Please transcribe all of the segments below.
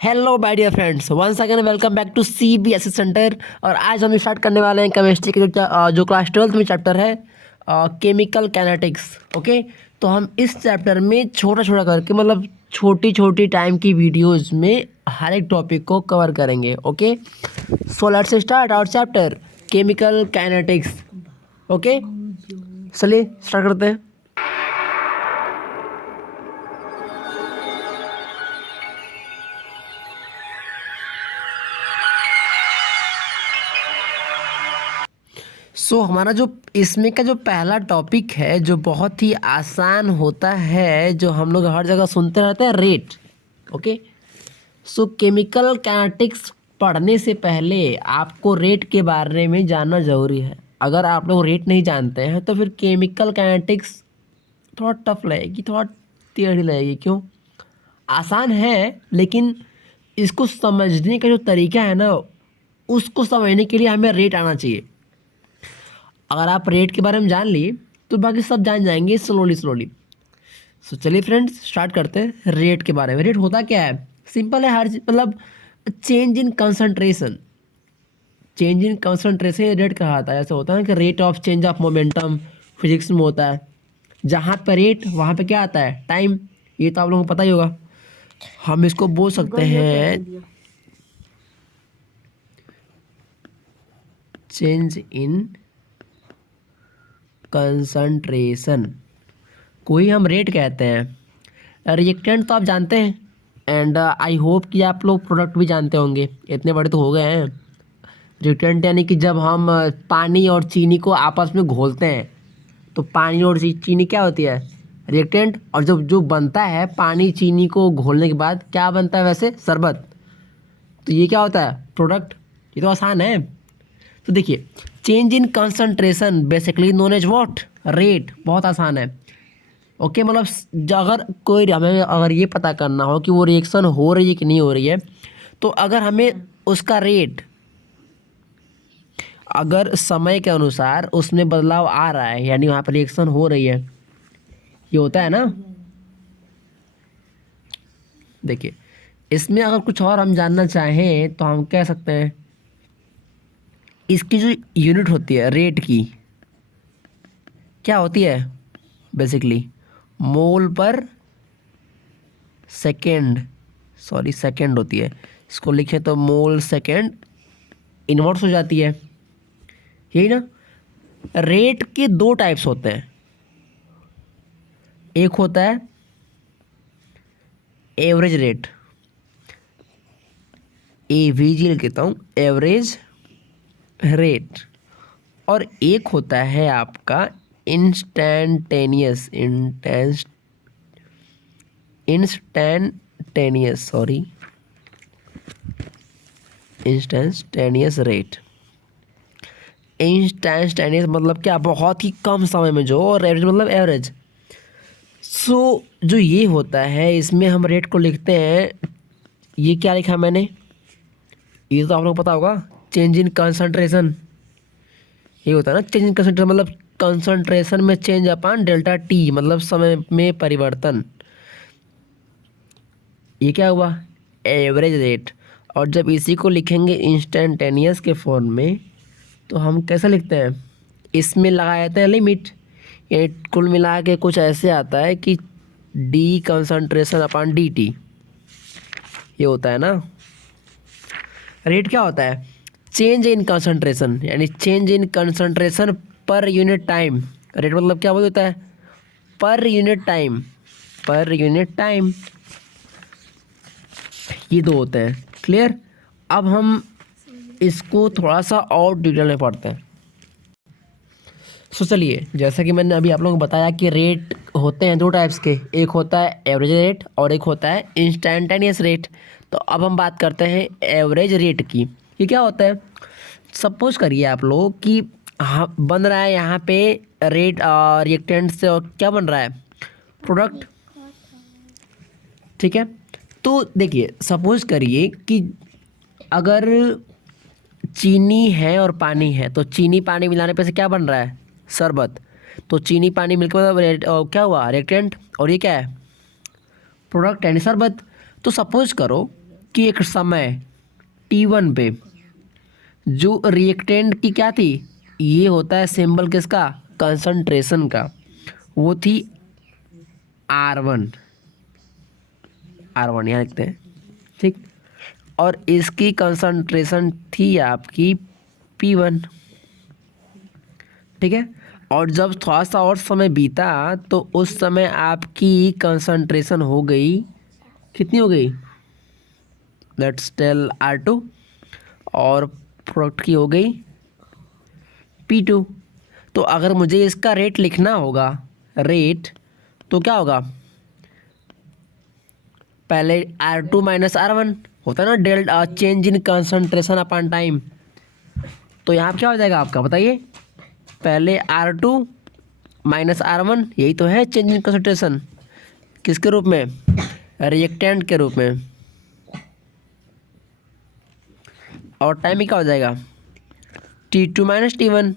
Hello my dear friends, once again welcome back to CBSE centre. और आज हम start करने वाले हैं केमिस्ट्री के जो क्लास 12th में चैप्टर है केमिकल कैनेटिक्स। ओके, तो हम इस चैप्टर में छोटा छोटा करके मतलब छोटी छोटी टाइम की वीडियोस में हर एक टॉपिक को कवर करेंगे। Okay, so let's start our chapter chemical kinetics. Okay, चलिए स्टार्ट करते हैं। हमारा जो इसमें का जो पहला टॉपिक है जो बहुत ही आसान होता है, जो हम लोग हर जगह सुनते रहते हैं, रेट। ओके, केमिकल काइनेटिक्स पढ़ने से पहले आपको रेट के बारे में जानना ज़रूरी है। अगर आप लोग रेट नहीं जानते हैं तो फिर केमिकल काइनेटिक्स थोड़ा टफ लगेगी, थोड़ा टेढ़ी लगेगी। क्यों? आसान है, लेकिन इसको समझने का जो तरीका है ना, उसको समझने के लिए हमें रेट आना चाहिए। अगर आप रेट के बारे में जान लिए तो बाकी सब जान जाएंगे स्लोली स्लोली। चलिए फ्रेंड्स, स्टार्ट करते हैं रेट के बारे में। रेट होता क्या है? सिंपल है, हर मतलब change in concentration. Change in concentration rate कहा जाता है। ऐसा होता है कि rate of change of momentum physics में होता है। जहाँ पर रेट वहाँ पे क्या आता है? टाइम। ये तो आप लोगों को पता ही होगा। हम इसको बोल सकते हैं चेंज इन कंसंट्रेशन को ही हम रेट कहते हैं। रिएक्टेंट तो आप जानते हैं, एंड आई होप कि आप लोग प्रोडक्ट भी जानते होंगे। इतने बड़े तो हो गए हैं। रिएक्टेंट यानी कि जब हम पानी और चीनी को आपस में घोलते हैं तो पानी और चीनी क्या होती है? रिएक्टेंट। और जब जो बनता है पानी चीनी को घोलने के बाद क्या बनता है वैसे? शरबत। तो ये क्या होता है? प्रोडक्ट। ये तो आसान है। तो देखिए, change in concentration basically known as what? Rate. बहुत आसान है। ओके, मतलब अगर कोई हमें अगर ये पता करना हो कि वो रिएक्शन हो रही है कि नहीं हो रही है, तो अगर हमें उसका रेट, अगर समय के अनुसार उसमें बदलाव आ रहा है यानी वहाँ पर रिएक्शन हो रही है, ये होता है ना। देखिए, इसमें अगर कुछ और हम जानना चाहें तो हम कह सकते हैं इसकी जो यूनिट होती है रेट की, क्या होती है? बेसिकली मोल पर सेकेंड, सॉरी सेकेंड होती है। इसको लिखें तो मोल सेकेंड इन्वर्स हो जाती है, यही ना। रेट के दो टाइप्स होते हैं। एक होता है एवरेज रेट, AVG लिखता हूँ, एवरेज रेट। और एक होता है आपका इंस्टेंटेनियस रेट। इंस्टेंटेनियस मतलब क्या? बहुत ही कम समय में जो, और एवरेज मतलब एवरेज। जो ये होता है, इसमें हम रेट को लिखते हैं, ये क्या लिखा मैंने? ये तो आप लोग को पता होगा, चेंज इन कंसंट्रेशन। ये होता है ना चेंज इन कंसंट्रेशन, मतलब कंसंट्रेशन में चेंज अपॉन डेल्टा टी, मतलब समय में परिवर्तन। ये क्या हुआ? Average rate. और जब इसी को लिखेंगे इंस्टेंटेनियस के फॉर्म में तो हम कैसे लिखते हैं? इसमें लगाए जाते हैं लिमिट। ये कुल मिला के कुछ ऐसे आता है कि डी कंसंट्रेशन अपॉन dt, ये होता है ना। रेट क्या होता है? चेंज इन कंसंट्रेशन, यानी change in concentration per unit time. Rate मतलब क्या? वही होता है per unit time, per unit time. ये दो होते हैं। क्लियर? अब हम इसको थोड़ा सा और डिटेल में पढ़ते हैं। चलिए, जैसा कि मैंने अभी आप लोगों को बताया कि रेट होते हैं दो टाइप्स के, एक होता है एवरेज रेट और एक होता है इंस्टेंटेनियस रेट। तो अब हम बात करते हैं एवरेज रेट की। ये क्या होता है? सपोज करिए आप लोग कि हाँ, बन रहा है यहाँ पे रेट रिएक्टेंट से, और क्या बन रहा है? प्रोडक्ट। ठीक है, तो देखिए सपोज करिए कि अगर चीनी है और पानी है, तो चीनी पानी मिलाने पे से क्या बन रहा है? शरबत। तो चीनी पानी मिलकर मतलब क्या हुआ? रिएक्टेंट। और ये क्या है? प्रोडक्ट यानी शरबत। तो सपोज करो कि एक समय T1 पे जो रिएक्टेंट की क्या थी, ये होता है सिंबल किसका, कंसंट्रेशन का, वो थी R1, R1 यहाँ लिखते हैं, ठीक। और इसकी कंसंट्रेशन थी आपकी P1, ठीक है। और जब थोड़ा सा और समय बीता तो उस समय आपकी कंसंट्रेशन हो गई, कितनी हो गई, लेट्स टेल R2, और प्रोडक्ट की हो गई P2। तो अगर मुझे इसका रेट लिखना होगा, रेट, तो क्या होगा, पहले R2 माइनस R1 होता है ना, delta change in concentration upon time. तो यहाँ क्या हो जाएगा आपका, बताइए, पहले R2 माइनस R1, यही तो है चेंज इन कंसंट्रेशन, किसके रूप में, रिएक्टेंट के रूप में। और टाइम ही क्या हो जाएगा, T2 माइनस T1,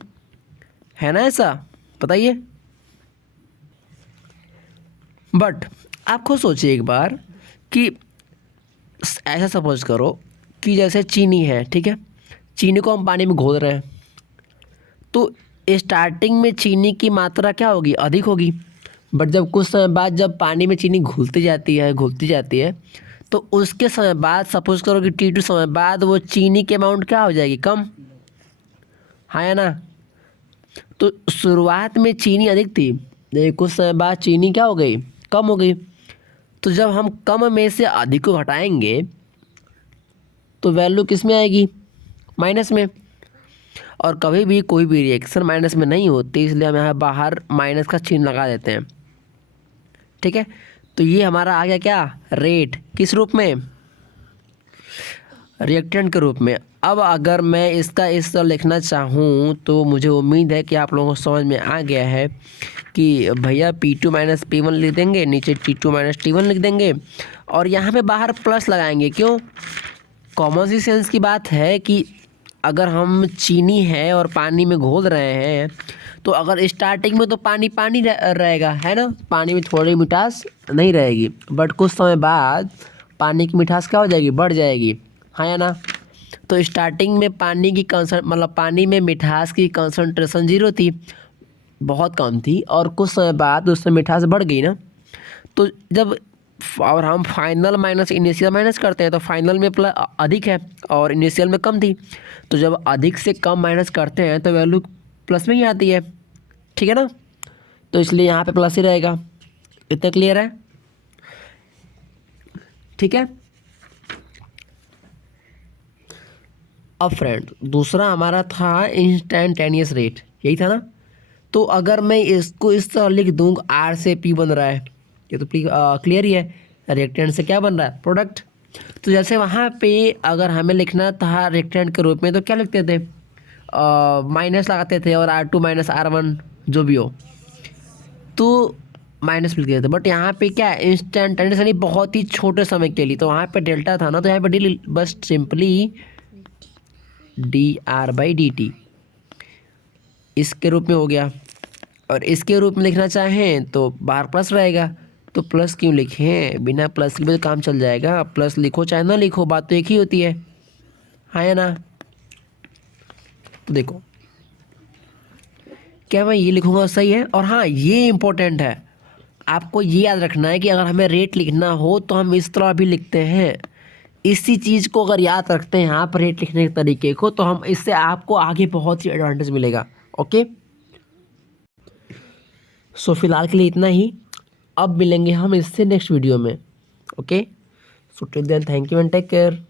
है ना ऐसा, बताइए। बट आप खुद सोचिए एक बार कि ऐसा सपोज करो कि जैसे चीनी है, ठीक है, चीनी को हम पानी में घोल रहे हैं, तो स्टार्टिंग में चीनी की मात्रा क्या होगी, अधिक होगी। बट जब कुछ समय बाद जब पानी में चीनी घुलती जाती है, तो उसके समय बाद सपोज करो कि T2 समय बाद वो चीनी की अमाउंट क्या हो जाएगी, कम, हाँ या ना। तो शुरुआत में चीनी अधिक थी, लेकिन कुछ समय बाद चीनी क्या हो गई, कम हो गई। तो जब हम कम में से अधिक को घटाएंगे तो वैल्यू किस में आएगी, माइनस में। और कभी भी कोई भी रिएक्शन माइनस में नहीं होती, इसलिए हम यहाँ बाहर माइनस का चिन्ह लगा देते हैं, ठीक है। तो ये हमारा आ गया क्या, रेट, किस रूप में, रिएक्टेंट के रूप में। अब अगर मैं इसका इस तरह लिखना चाहूँ तो मुझे उम्मीद है कि आप लोगों को समझ में आ गया है कि भैया P2 माइनस P1 लिख देंगे, नीचे T2 माइनस T1 लिख देंगे, और यहाँ पे बाहर प्लस लगाएंगे। क्यों, कॉमन सी सेंस की बात है कि अगर हम चीनी है और पानी में घोल रहे हैं, तो अगर स्टार्टिंग में तो पानी पानी रहेगा, है ना, पानी में थोड़ी मिठास नहीं रहेगी, बट कुछ समय बाद पानी की मिठास क्या हो जाएगी, बढ़ जाएगी, हाँ या ना। तो स्टार्टिंग में पानी की मतलब पानी में मिठास की कंसंट्रेशन 0 थी, बहुत कम थी, और कुछ समय बाद उसमें मिठास बढ़ गई ना। तो जब और हम फाइनल माइनस इनिशियल माइनस करते हैं तो फाइनल में प्लस अधिक है और इनिशियल में कम थी, तो जब अधिक से कम माइनस करते हैं तो वैल्यू प्लस में ही आती है, ठीक है ना। तो इसलिए यहाँ पे प्लस ही रहेगा। इतना क्लियर है, ठीक है। अब फ्रेंड दूसरा हमारा था इंस्टेंटेनियस रेट, यही था ना। तो अगर मैं इसको इस तरह लिख दूँ, R से P बन रहा है, ये तो क्लियर ही है, रिएक्टेंट से क्या बन रहा है, प्रोडक्ट। तो जैसे वहाँ पे अगर हमें लिखना था रिएक्टेंट के रूप में तो क्या लिखते थे, माइनस लगाते थे, और R2 माइनस R1 जो भी हो तो माइनस लिख देते थे। बट यहाँ पे क्या इंस्टेंटेनियस यानी बहुत ही छोटे समय के लिए, तो वहाँ पे डेल्टा था ना, तो यहाँ पे डी बस सिंपली dR/dt इसके रूप में हो गया। और इसके रूप में लिखना चाहें तो बाहर प्लस रहेगा, तो प्लस क्यों लिखें, बिना प्लस के भी तो काम चल जाएगा, प्लस लिखो चाहे ना लिखो, बात तो एक ही होती है, हाँ या ना। तो देखो क्या मैं ये लिखूंगा सही है। और हाँ, ये इम्पोर्टेंट है, आपको ये याद रखना है कि अगर हमें रेट लिखना हो तो हम इस तरह भी लिखते हैं। इसी चीज़ को अगर याद रखते हैं आप रेट लिखने के तरीके को, तो हम इससे आपको आगे बहुत ही एडवांटेज मिलेगा। ओके, सो फिलहाल के लिए इतना ही, अब मिलेंगे हम इससे नेक्स्ट वीडियो में। Okay, so till then thank you and take care.